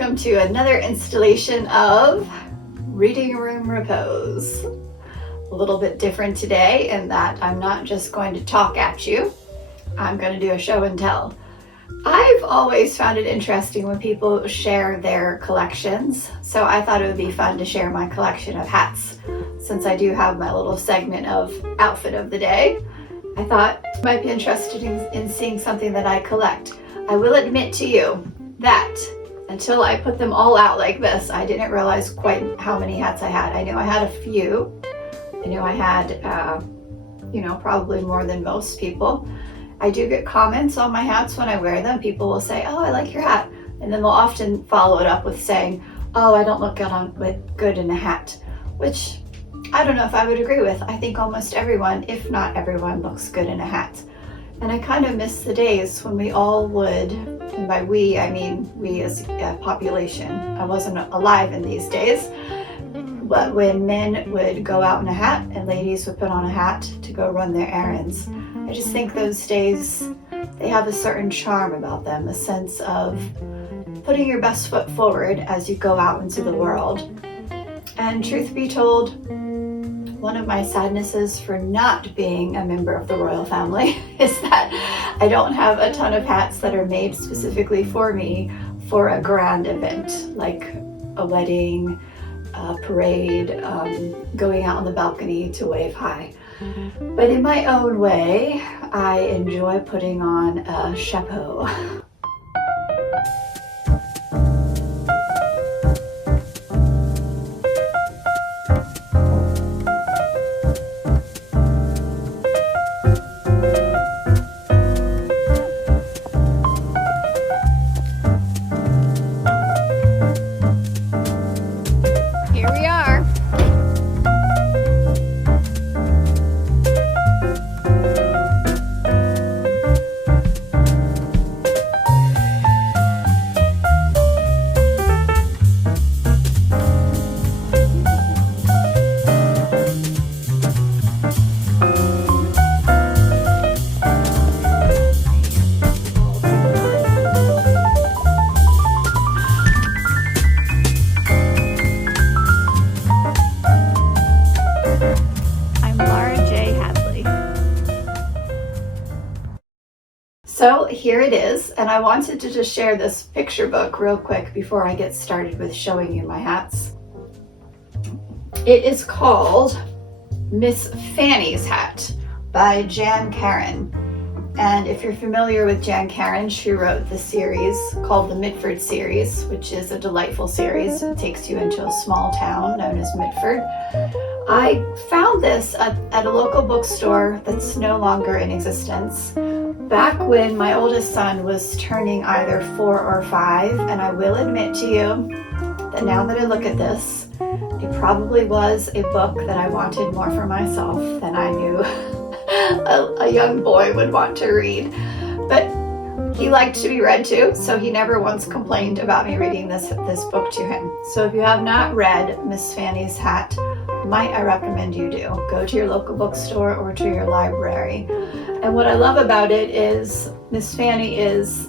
welcome to another installation of Reading Room Repose. A little bit different today in that I'm not just going to talk at you, I'm going to do a show and tell. I've always found it interesting when people share their collections, so I thought it would be fun to share my collection of hats. Since I do have my little segment of outfit of the day, I thought you might be interested in seeing something that I collect. I will admit to you that until I put them all out like this, I didn't realize quite how many hats I had. I knew I had a few. I knew I had, probably more than most people. I do get comments on my hats when I wear them. People will say, "Oh, I like your hat." And then they'll often follow it up with saying, "Oh, I don't look good in a hat," which I don't know if I would agree with. I think almost everyone, if not everyone, looks good in a hat. And I kind of miss the days when we all would, and by we, I mean we as a population. I wasn't alive in these days, but when men would go out in a hat and ladies would put on a hat to go run their errands. I just think those days, they have a certain charm about them, a sense of putting your best foot forward as you go out into the world. And truth be told, one of my sadnesses for not being a member of the royal family is that I don't have a ton of hats that are made specifically for me for a grand event, like a wedding, a parade, going out on the balcony to wave hi. But in my own way, I enjoy putting on a chapeau. Here we are. So here it is, and I wanted to just share this picture book real quick before I get started with showing you my hats. It is called Miss Fanny's Hat by Jan Karon. And if you're familiar with Jan Karon, she wrote the series called the Mitford series, which is a delightful series. It takes you into a small town known as Mitford. I found this at a local bookstore that's no longer in existence back when my oldest son was turning either 4 or 5, and I will admit to you that now that I look at this, it probably was a book that I wanted more for myself than I knew a young boy would want to read. But he liked to be read to, so he never once complained about me reading this book to him. So if you have not read Miss Fanny's Hat, might I recommend you do. Go to your local bookstore or to your library. And what I love about it is Miss Fanny is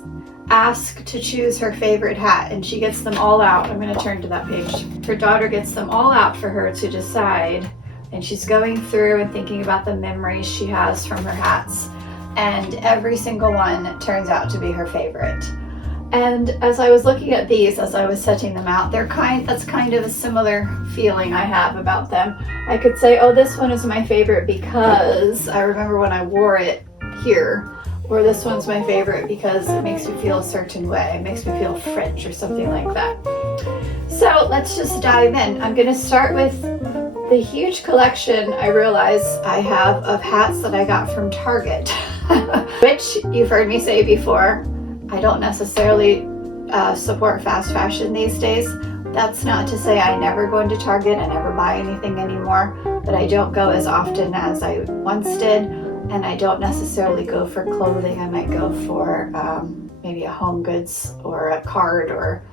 asked to choose her favorite hat, and she gets them all out. I'm going to turn to that page. Her daughter gets them all out for her to decide, and she's going through and thinking about the memories she has from her hats, and every single one turns out to be her favorite. And as I was looking at these, as I was setting them out, that's kind of a similar feeling I have about them. I could say, oh, this one is my favorite because I remember when I wore it here, or this one's my favorite because it makes me feel a certain way. It makes me feel French or something like that. So let's just dive in. I'm gonna start with the huge collection I realize I have of hats that I got from Target, which you've heard me say before. I don't necessarily support fast fashion these days. That's not to say I never go into Target, I never buy anything anymore, but I don't go as often as I once did, and I don't necessarily go for clothing. I might go for maybe a home goods or a card or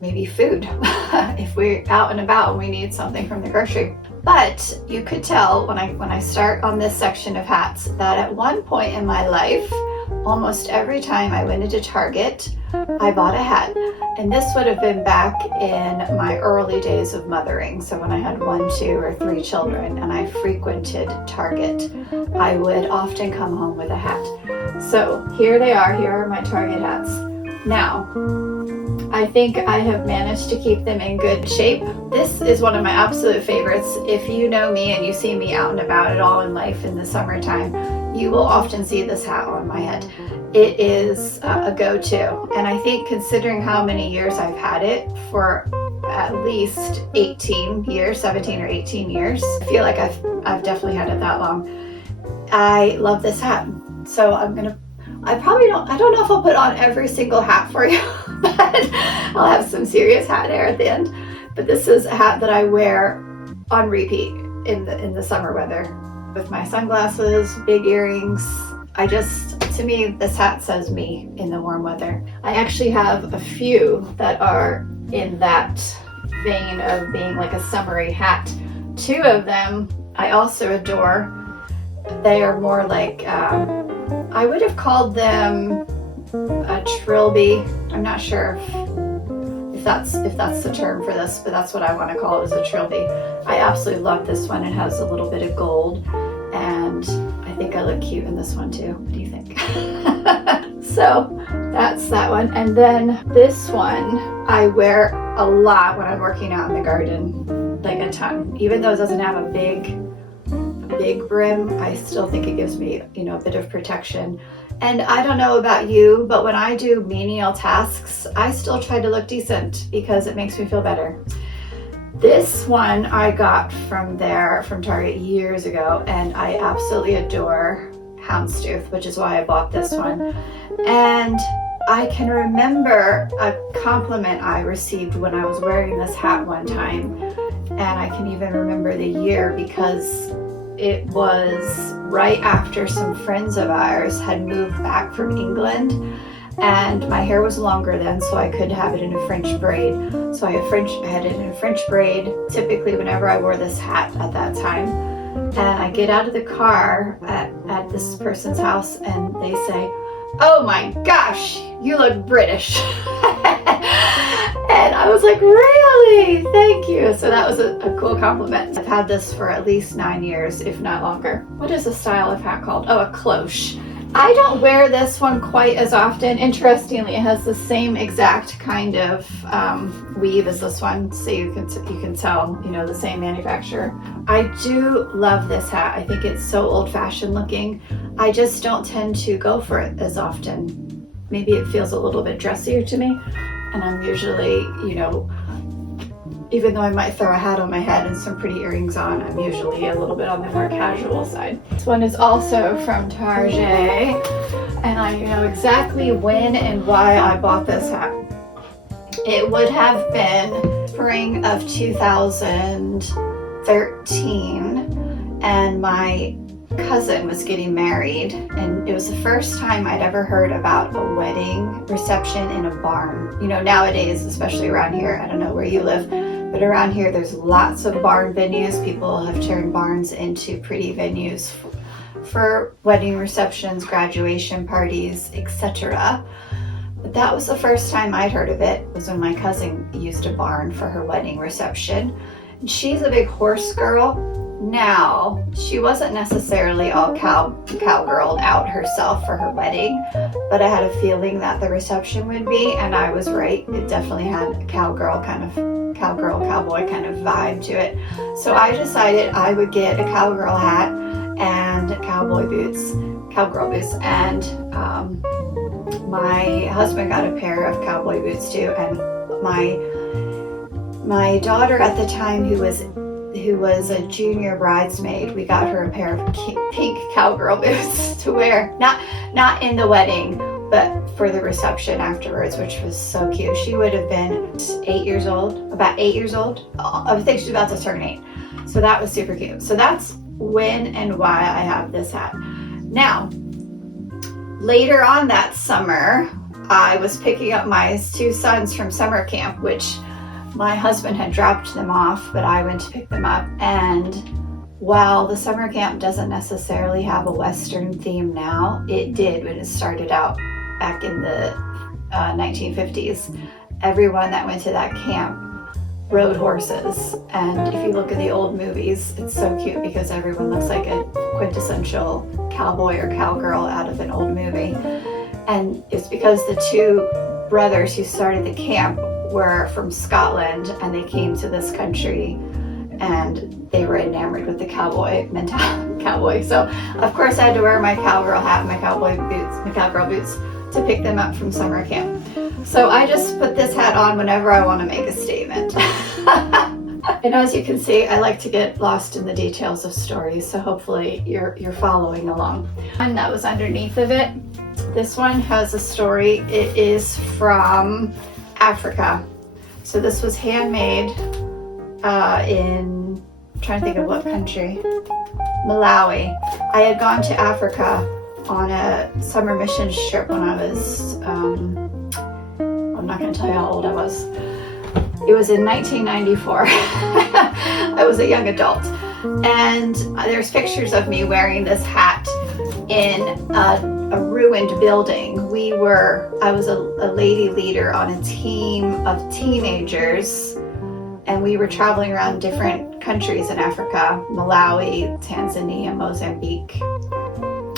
maybe food if we're out and about and we need something from the grocery. But you could tell when I start on this section of hats that at one point in my life almost every time I went into Target, I bought a hat. And this would have been back in my early days of mothering. So when I had 1, 2, or 3 children and I frequented Target, I would often come home with a hat. So here they are. Here are my Target hats. Now, I think I have managed to keep them in good shape. This is one of my absolute favorites. If you know me and you see me out and about at all in life in the summertime, you will often see this hat on my head. It is a go-to. And I think considering how many years I've had it, for at least 18 years, 17 or 18 years, I feel like I've definitely had it that long. I love this hat. So I don't know if I'll put on every single hat for you, but I'll have some serious hat hair at the end. But this is a hat that I wear on repeat in the summer weather with my sunglasses, big earrings. To me, this hat says me in the warm weather. I actually have a few that are in that vein of being like a summery hat. 2 of them I also adore. They are more like, I would have called them a trilby. I'm not sure if that's the term for this, but that's what I want to call it, is a trilby. I absolutely love this one. It has a little bit of gold, and I think I look cute in this one too. What do you think? So that's that one. And then this one I wear a lot when I'm working out in the garden, like a ton. Even though it doesn't have a big brim, I still think it gives me, a bit of protection. And I don't know about you, but when I do menial tasks, I still try to look decent because it makes me feel better. This one I got from Target years ago, and I absolutely adore houndstooth, which is why I bought this one. And I can remember a compliment I received when I was wearing this hat one time, and I can even remember the year because it was right after some friends of ours had moved back from England, and my hair was longer then, so I could have it in a French braid. So I had it in a French braid, typically whenever I wore this hat at that time. And I get out of the car at this person's house, and they say, "Oh my gosh, you look British." And I was like, "Really? Thank you." So that was a cool compliment. I've had this for at least 9 years, if not longer. What is a style of hat called? Oh, a cloche. I don't wear this one quite as often. Interestingly, it has the same exact kind of weave as this one, so you can tell, the same manufacturer. I do love this hat. I think it's so old-fashioned looking. I just don't tend to go for it as often. Maybe it feels a little bit dressier to me, and I'm usually, even though I might throw a hat on my head and some pretty earrings on, I'm usually a little bit on the more casual side. This one is also from Target, and I know exactly when and why I bought this hat. It would have been spring of 2013, and my cousin was getting married, and it was the first time I'd ever heard about a wedding reception in a barn. Nowadays, especially around here, I don't know where you live, but around here there's lots of barn venues. People have turned barns into pretty venues for wedding receptions, graduation parties, etc. But that was the first time I'd heard of it, was when my cousin used a barn for her wedding reception. And she's a big horse girl. Now, she wasn't necessarily all cowgirled out herself for her wedding, but I had a feeling that the reception would be, and I was right. It definitely had a cowgirl, cowboy kind of vibe to it. So I decided I would get a cowgirl hat and cowgirl boots, and my husband got a pair of cowboy boots too, and my daughter at the time, who was a junior bridesmaid, we got her a pair of pink cowgirl boots to wear, not in the wedding, but for the reception afterwards, which was so cute. She would have been about 8 years old. I think she's about to turn 8. So that was super cute. So that's when and why I have this hat. Now, later on that summer, I was picking up my 2 sons from summer camp, which my husband had dropped them off, but I went to pick them up, and while the summer camp doesn't necessarily have a Western theme now, it did when it started out back in the 1950s. Everyone that went to that camp rode horses, and if you look at the old movies, it's so cute because everyone looks like a quintessential cowboy or cowgirl out of an old movie. And it's because the two brothers who started the camp were from Scotland, and they came to this country and they were enamored with the cowboy mentality. So of course I had to wear my cowgirl hat and my cowgirl boots to pick them up from summer camp. So I just put this hat on whenever I want to make a statement. And as you can see, I like to get lost in the details of stories, so hopefully you're following along. And that was underneath of it. This one has a story. It is from Africa. So this was handmade in, I'm trying to think of what country, Malawi. I had gone to Africa on a summer mission trip when I was, I'm not going to tell you how old I was. It was in 1994. I was a young adult. And there's pictures of me wearing this hat in a ruined building. I was a lady leader on a team of teenagers, and we were traveling around different countries in Africa: Malawi, Tanzania, Mozambique,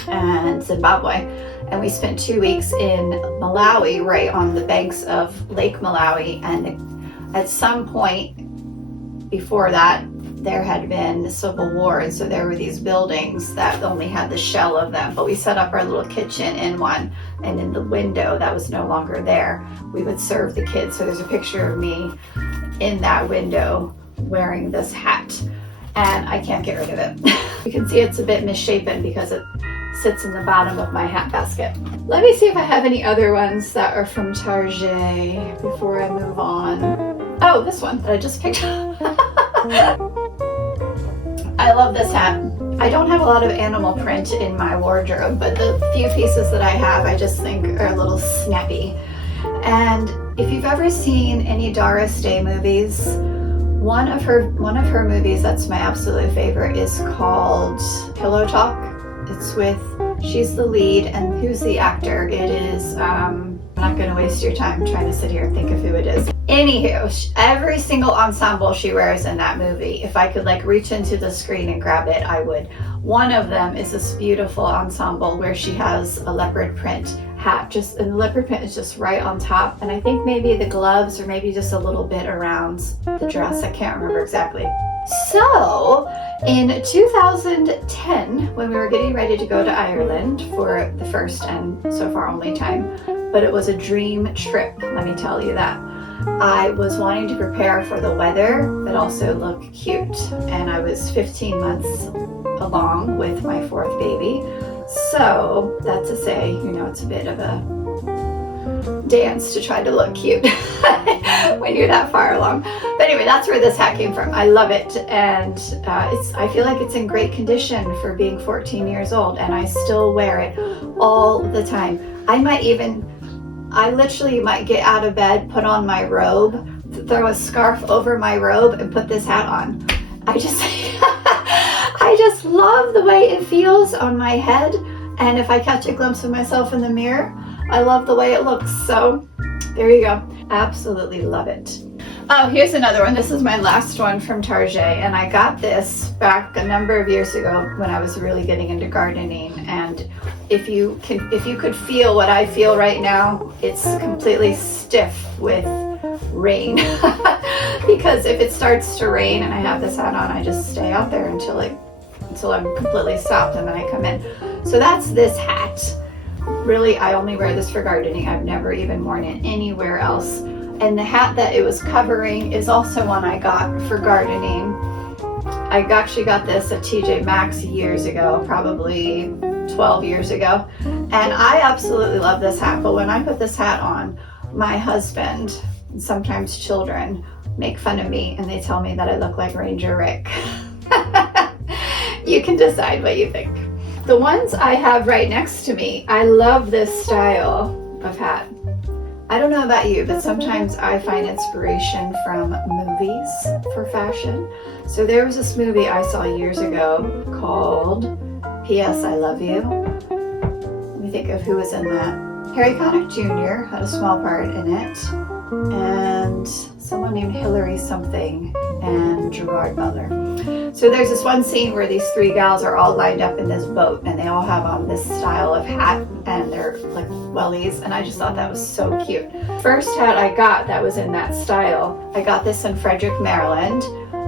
and Zimbabwe. And we spent 2 weeks in Malawi, right on the banks of Lake Malawi. And at some point before that, there had been a civil war, and so there were these buildings that only had the shell of them. But we set up our little kitchen in one, and in the window that was no longer there, we would serve the kids. So there's a picture of me in that window wearing this hat, and I can't get rid of it. You can see it's a bit misshapen because it sits in the bottom of my hat basket. Let me see if I have any other ones that are from Target before I move on. Oh, this one that I just picked up. I love this hat. I don't have a lot of animal print in my wardrobe, but the few pieces that I have I just think are a little snappy. And if you've ever seen any Doris Day movies, one of her movies that's my absolute favorite is called Pillow Talk. She's the lead, and who's the actor? It is, I'm not going to waste your time trying to sit here and think of who it is. Anywho, every single ensemble she wears in that movie, if I could like reach into the screen and grab it, I would. One of them is this beautiful ensemble where she has a leopard print hat, and the leopard print is just right on top, and I think maybe the gloves or maybe just a little bit around the dress. I can't remember exactly. So in 2010, when we were getting ready to go to Ireland for the first and so far only time, but it was a dream trip, let me tell you that. I was wanting to prepare for the weather, but also look cute. And I was 15 months along with my fourth baby. So that's to say, it's a bit of a dance to try to look cute when you're that far along. But anyway, that's where this hat came from. I love it, and I feel like it's in great condition for being 14 years old, and I still wear it all the time. I literally might get out of bed, put on my robe, throw a scarf over my robe, and put this hat on. I just love the way it feels on my head, and if I catch a glimpse of myself in the mirror, I love the way it looks. So there you go. Absolutely love it. Oh, here's another one. This is my last one from Target, and I got this back a number of years ago when I was really getting into gardening. And if you could feel what I feel right now, it's completely stiff with rain. Because if it starts to rain and I have this hat on, I just stay out there until I'm completely stopped, and then I come in. So that's this hat. Really, I only wear this for gardening. I've never even worn it anywhere else. And the hat that it was covering is also one I got for gardening. I actually got this at TJ Maxx years ago, probably 12 years ago. And I absolutely love this hat. But when I put this hat on, my husband and sometimes children make fun of me, and they tell me that I look like Ranger Rick. You can decide what you think. The ones I have right next to me, I love this style of hat. I don't know about you, but sometimes I find inspiration from movies for fashion. So there was this movie I saw years ago called P.S. I Love You. Let me think of who was in that. Harry Connick Jr. had a small part in it, and someone named Hillary something, and Gerard Butler. So there's this one scene where these three gals are all lined up in this boat, and they all have on this style of hat, and they're like wellies, and I just thought that was so cute. First hat I got that was in that style, I got this in Frederick, Maryland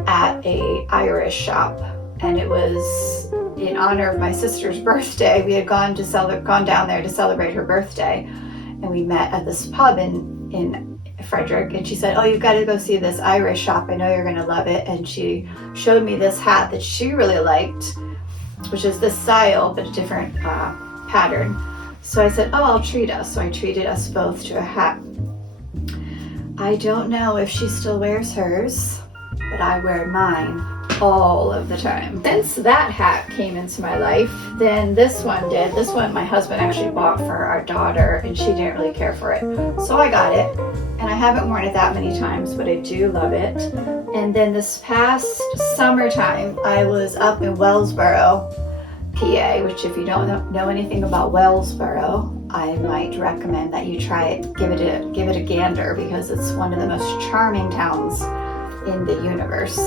at a Irish shop, and it was in honor of my sister's birthday. We had gone down there to celebrate her birthday, and we met at this pub in Frederick, and she said, oh, you've got to go see this Irish shop, I know you're gonna love it. And she showed me this hat that she really liked, which is this style but a different pattern. So I said, oh, I'll treat us. So I treated us both to a hat. I don't know if she still wears hers, but I wear mine all of the time. Since that hat came into my life, then this one did. This one my husband actually bought for our daughter, and she didn't really care for it. So I got it, and I haven't worn it that many times, but I do love it. And then this past summertime, I was up in Wellsboro, PA, which if you don't know anything about Wellsboro, I might recommend that you try it, give it a gander, because it's one of the most charming towns in the universe.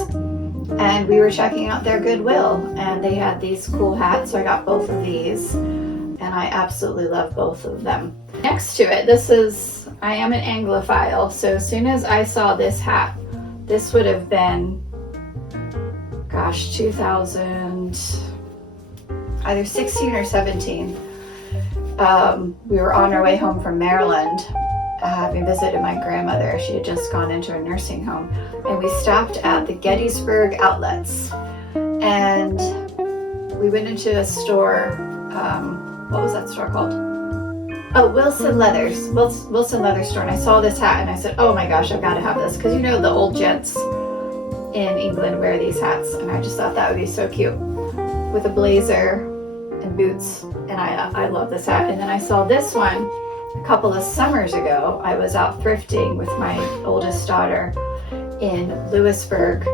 And we were checking out their Goodwill, and they had these cool hats, so I got both of these, and I absolutely love both of them. Next to it, I am an Anglophile, so as soon as I saw this hat, this would have been, gosh, 2000, either 16 or 17. We were on our way home from Maryland, having visited my grandmother. She had just gone into a nursing home, and we stopped at the Gettysburg Outlets, and we went into a store. What was that store called? Oh, Wilson Leathers store. And I saw this hat, and I said, oh my gosh, I've got to have this, because you know the old gents in England wear these hats, and I just thought that would be so cute with a blazer and boots. And I love this hat. And then I saw this one a couple of summers ago. I was out thrifting with my oldest daughter in Lewisburg,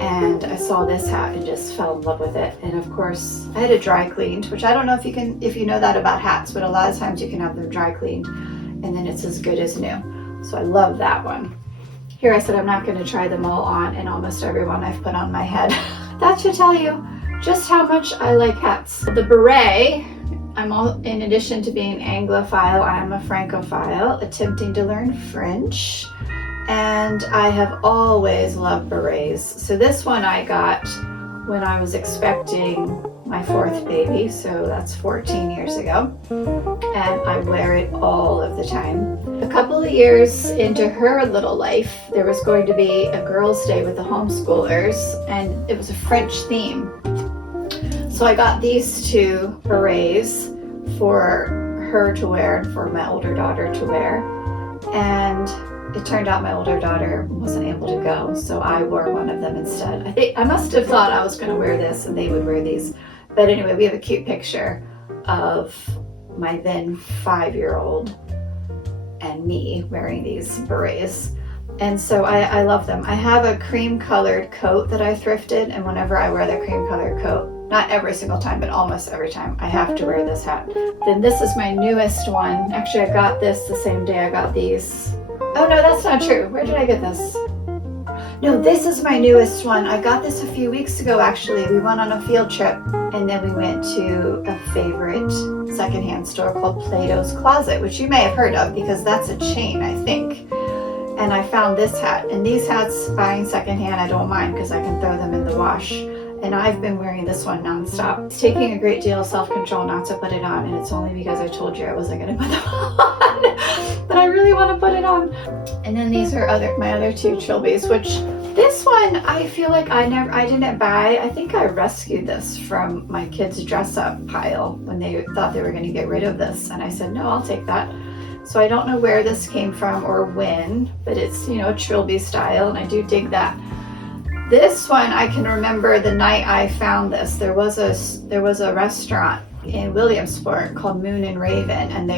and I saw this hat and just fell in love with it. And of course, I had it dry cleaned, which I don't know if you know that about hats, but a lot of times you can have them dry cleaned and then it's as good as new. So I love that one. Here I said I'm not going to try them all on, and almost every one I've put on my head. That should tell you just how much I like hats. The beret, in addition to being Anglophile, I'm a Francophile attempting to learn French, and I have always loved berets. So this one I got when I was expecting my fourth baby, so that's 14 years ago, and I wear it all of the time. A couple of years into her little life, there was going to be a girls' day with the homeschoolers, and it was a French theme. So I got these two berets for her to wear and for my older daughter to wear, and it turned out my older daughter wasn't able to go, so I wore one of them instead. I think I must have thought I was going to wear this and they would wear these. But anyway, we have a cute picture of my then 5-year-old and me wearing these berets. And so I love them. I have a cream colored coat that I thrifted, and whenever I wear the cream colored coat, not every single time, but almost every time, I have to wear this hat. Then this is my newest one. Actually, I got this the same day I got these. Oh no, that's not true. Where did I get this? No, this is my newest one. I got this a few weeks ago, actually. We went on a field trip, and then we went to a favorite secondhand store called Plato's Closet, which you may have heard of because that's a chain, I think. And I found this hat. And these hats, buying secondhand, I don't mind because I can throw them in the wash. And I've been wearing this one nonstop. It's taking a great deal of self-control not to put it on, and it's only because I told you I wasn't going to put them on. But I really want to put it on. And then these are my other two Trilbys, which this one I feel like I didn't buy. I think I rescued this from my kids' dress-up pile when they thought they were going to get rid of this. And I said, no, I'll take that. So I don't know where this came from or when, but it's, Trilby style, and I do dig that. This one, I can remember the night I found this. There was a restaurant in Williamsport called Moon and Raven, and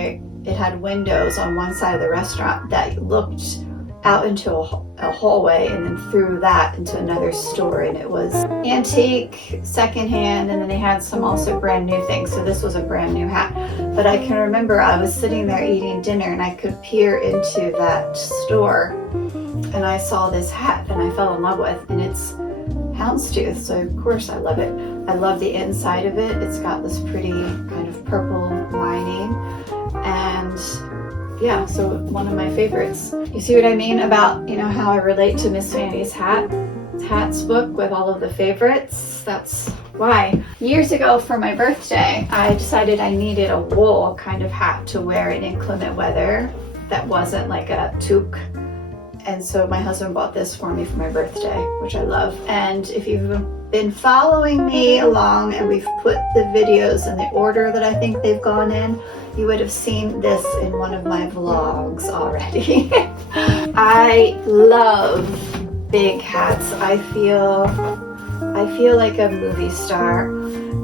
it had windows on one side of the restaurant that looked out into a hallway, and then through that into another store, and it was antique, secondhand, and then they had some also brand new things. So this was a brand new hat. But I can remember I was sitting there eating dinner and I could peer into that store and I saw this hat and I fell in love with, and it's houndstooth, so of course I love it. I love the inside of it. It's got this pretty kind of purple lining, and yeah, so one of my favorites. You see what I mean about, you know, how I relate to Miss Fanny's hats book with all of the favorites? That's why. Years ago for my birthday, I decided I needed a wool kind of hat to wear in inclement weather that wasn't like a toque. And so my husband bought this for me for my birthday, which I love. And if you've been following me along and we've put the videos in the order that I think they've gone in, you would have seen this in one of my vlogs already. I love big hats. I feel like a movie star.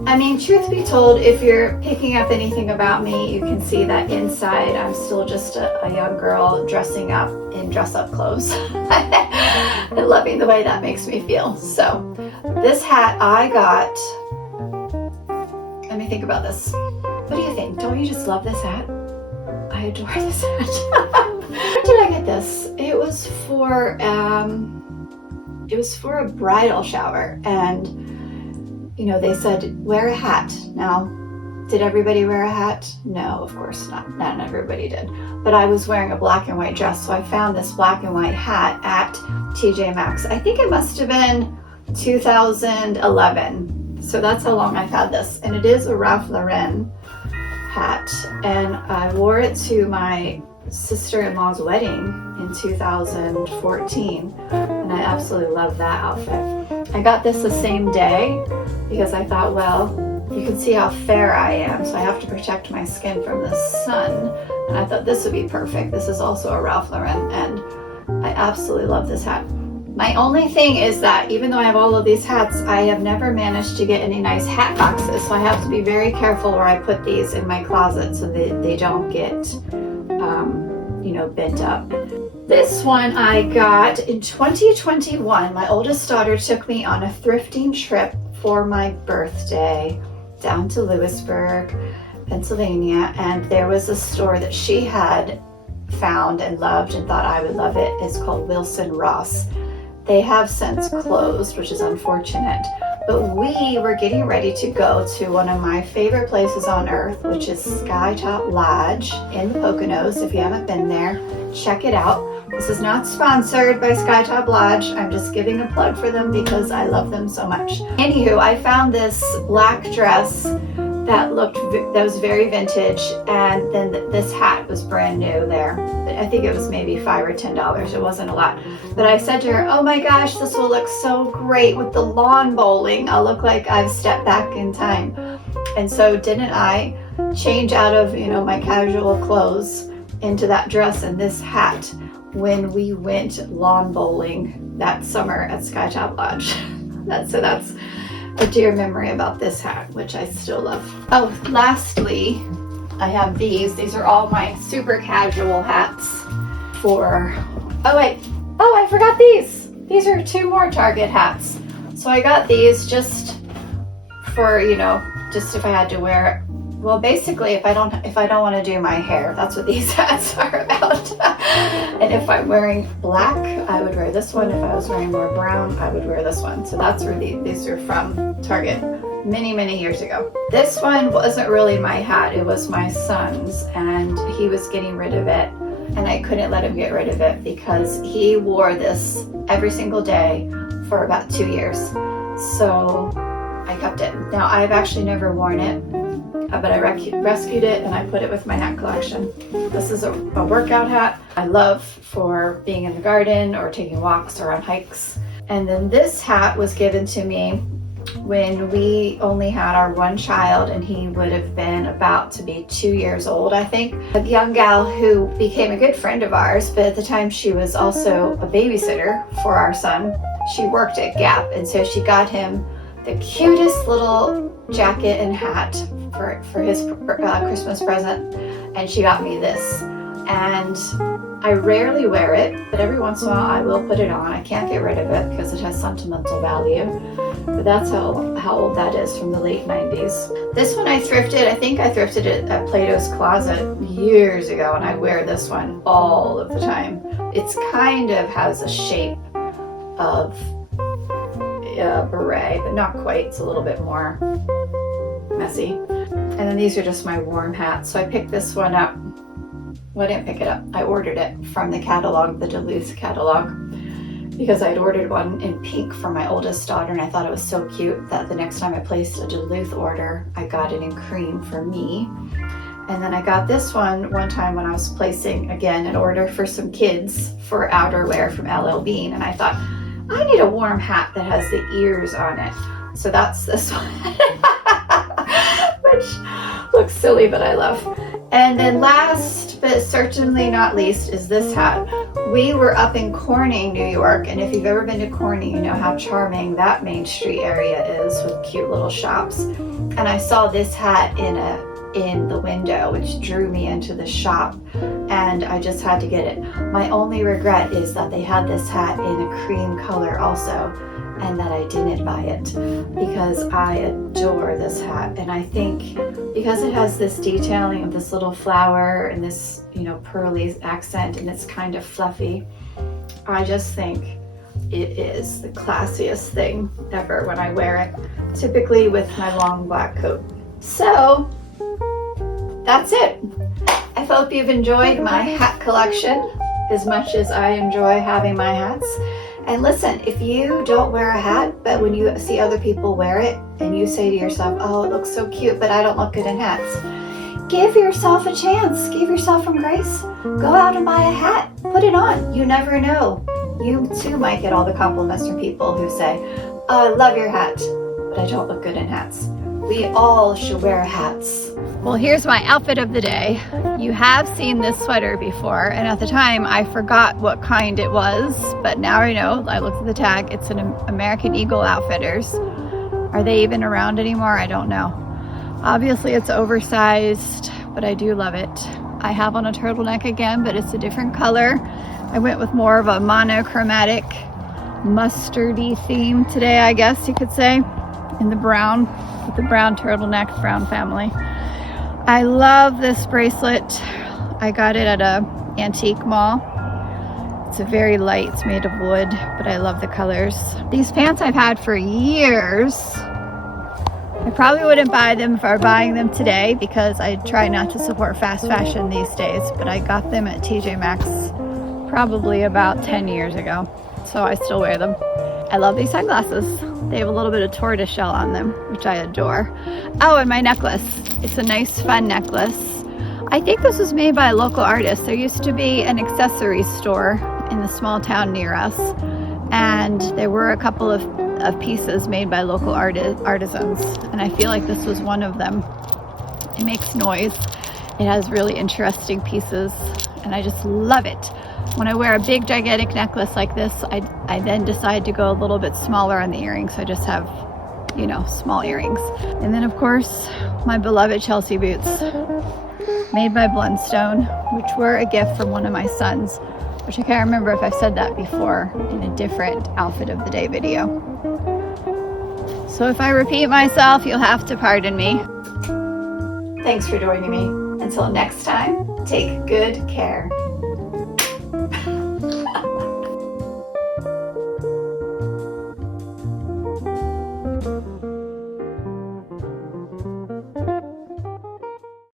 I mean, truth be told, if you're picking up anything about me, you can see that inside I'm still just a young girl dressing up in dress-up clothes and loving the way that makes me feel. So this hat I got, let me think about this. What do you think? Don't you just love this hat? I adore this hat. Where did I get this? It was for a bridal shower, and you know, they said, wear a hat. Now, did everybody wear a hat? No, of course not. Not everybody did. But I was wearing a black and white dress, so I found this black and white hat at TJ Maxx. I think it must have been 2011. So that's how long I've had this. And it is a Ralph Lauren hat. And I wore it to my sister-in-law's wedding in 2014. And I absolutely love that outfit. I got this the same day because I thought, well, you can see how fair I am, so I have to protect my skin from the sun. And I thought this would be perfect. This is also a Ralph Lauren, and I absolutely love this hat. My only thing is that even though I have all of these hats, I have never managed to get any nice hat boxes, so I have to be very careful where I put these in my closet so that they don't get, bent up. This one I got in 2021. My oldest daughter took me on a thrifting trip for my birthday down to Lewisburg, Pennsylvania, and there was a store that she had found and loved and thought I would love it. It's called Wilson Ross. They have since closed, which is unfortunate, but we were getting ready to go to one of my favorite places on earth, which is Skytop Lodge in the Poconos. If you haven't been there, check it out. This is not sponsored by Skytop Lodge. I'm just giving a plug for them because I love them so much. Anywho, I found this black dress that was very vintage, and then this hat was brand new there. I think it was maybe $5 or $10. It wasn't a lot. But I said to her, oh my gosh, this will look so great with the lawn bowling. I'll look like I've stepped back in time. And so didn't I change out of, my casual clothes into that dress and this hat when we went lawn bowling that summer at Skytop Lodge. That's a dear memory about this hat, which I still love. Oh, lastly, I have these. These are all my super casual hats I forgot these. These are 2 more Target hats. So I got these just for, just if I had to wear it. Well, basically, if I don't want to do my hair, that's what these hats are about. And if I'm wearing black, I would wear this one. If I was wearing more brown, I would wear this one. So that's where these are from Target many, many years ago. This one wasn't really my hat. It was my son's, and he was getting rid of it. And I couldn't let him get rid of it because he wore this every single day for about 2 years. So I kept it. Now, I've actually never worn it, but I rescued it and I put it with my hat collection. This is a workout hat I love for being in the garden or taking walks or on hikes. And then this hat was given to me when we only had our one child, and he would have been about to be 2 years old, I think. A young gal who became a good friend of ours, but at the time she was also a babysitter for our son. She worked at Gap, and so she got him the cutest little jacket and hat for his Christmas present, and she got me this. And I rarely wear it, but every once in a while I will put it on. I can't get rid of it because it has sentimental value. But that's how old that is, from the late 90s. This one I thrifted. I think I thrifted it at Plato's Closet years ago, and I wear this one all of the time. It's kind of has a shape of a beret, but not quite. It's a little bit more messy. And then these are just my warm hats. So I picked this one up. Well, I didn't pick it up. I ordered it from the catalog, the Duluth catalog, because I'd ordered one in pink for my oldest daughter, and I thought it was so cute that the next time I placed a Duluth order, I got it in cream for me. And then I got this one time when I was placing, again, an order for some kids for outerwear from LL Bean, and I thought, I need a warm hat that has the ears on it. So that's this one, which looks silly, but I love. And then last, but certainly not least, is this hat. We were up in Corning, New York, and if you've ever been to Corning, you know how charming that Main Street area is with cute little shops. And I saw this hat in the window, which drew me into the shop, and I just had to get it. My only regret is that they had this hat in a cream color also, and that I didn't buy it, because I adore this hat. And I think because it has this detailing of this little flower and this, you know, pearly accent, and it's kind of fluffy, I just think it is the classiest thing ever when I wear it, typically with my long black coat. So that's it. I hope you've enjoyed my hat collection as much as I enjoy having my hats. And listen, if you don't wear a hat, but when you see other people wear it and you say to yourself, oh, it looks so cute, but I don't look good in hats, give yourself a chance. Give yourself some grace. Go out and buy a hat. Put it on. You never know. You too might get all the compliments from people who say, oh, I love your hat, but I don't look good in hats. We all should wear hats. Well, here's my outfit of the day. You have seen this sweater before, and at the time I forgot what kind it was, but now I know. I looked at the tag. It's an American Eagle Outfitters. Are they even around anymore? I don't know. Obviously it's oversized, but I do love it. I have on a turtleneck again, but it's a different color. I went with more of a monochromatic mustardy theme today, I guess you could say, in the brown, with the brown turtleneck, brown family. I love this bracelet. I got it at a antique mall. It's a very light, it's made of wood, but I love the colors. These pants I've had for years. I probably wouldn't buy them if I were buying them today, because I try not to support fast fashion these days, but I got them at TJ Maxx probably about 10 years ago, so I still wear them. I love these sunglasses. They have a little bit of tortoiseshell on them, which I adore. Oh, and my necklace. It's a nice, fun necklace. I think this was made by a local artist. There used to be an accessory store in the small town near us, and there were a couple of pieces made by local artisans, and I feel like this was one of them. It makes noise. It has really interesting pieces, and I just love it. When I wear a big gigantic necklace like this, I then decide to go a little bit smaller on the earrings. I just have, you know, small earrings. And then of course, my beloved Chelsea boots, made by Blundstone, which were a gift from one of my sons, which I can't remember if I've said that before in a different outfit of the day video. So if I repeat myself, you'll have to pardon me. Thanks for joining me. Until next time, take good care.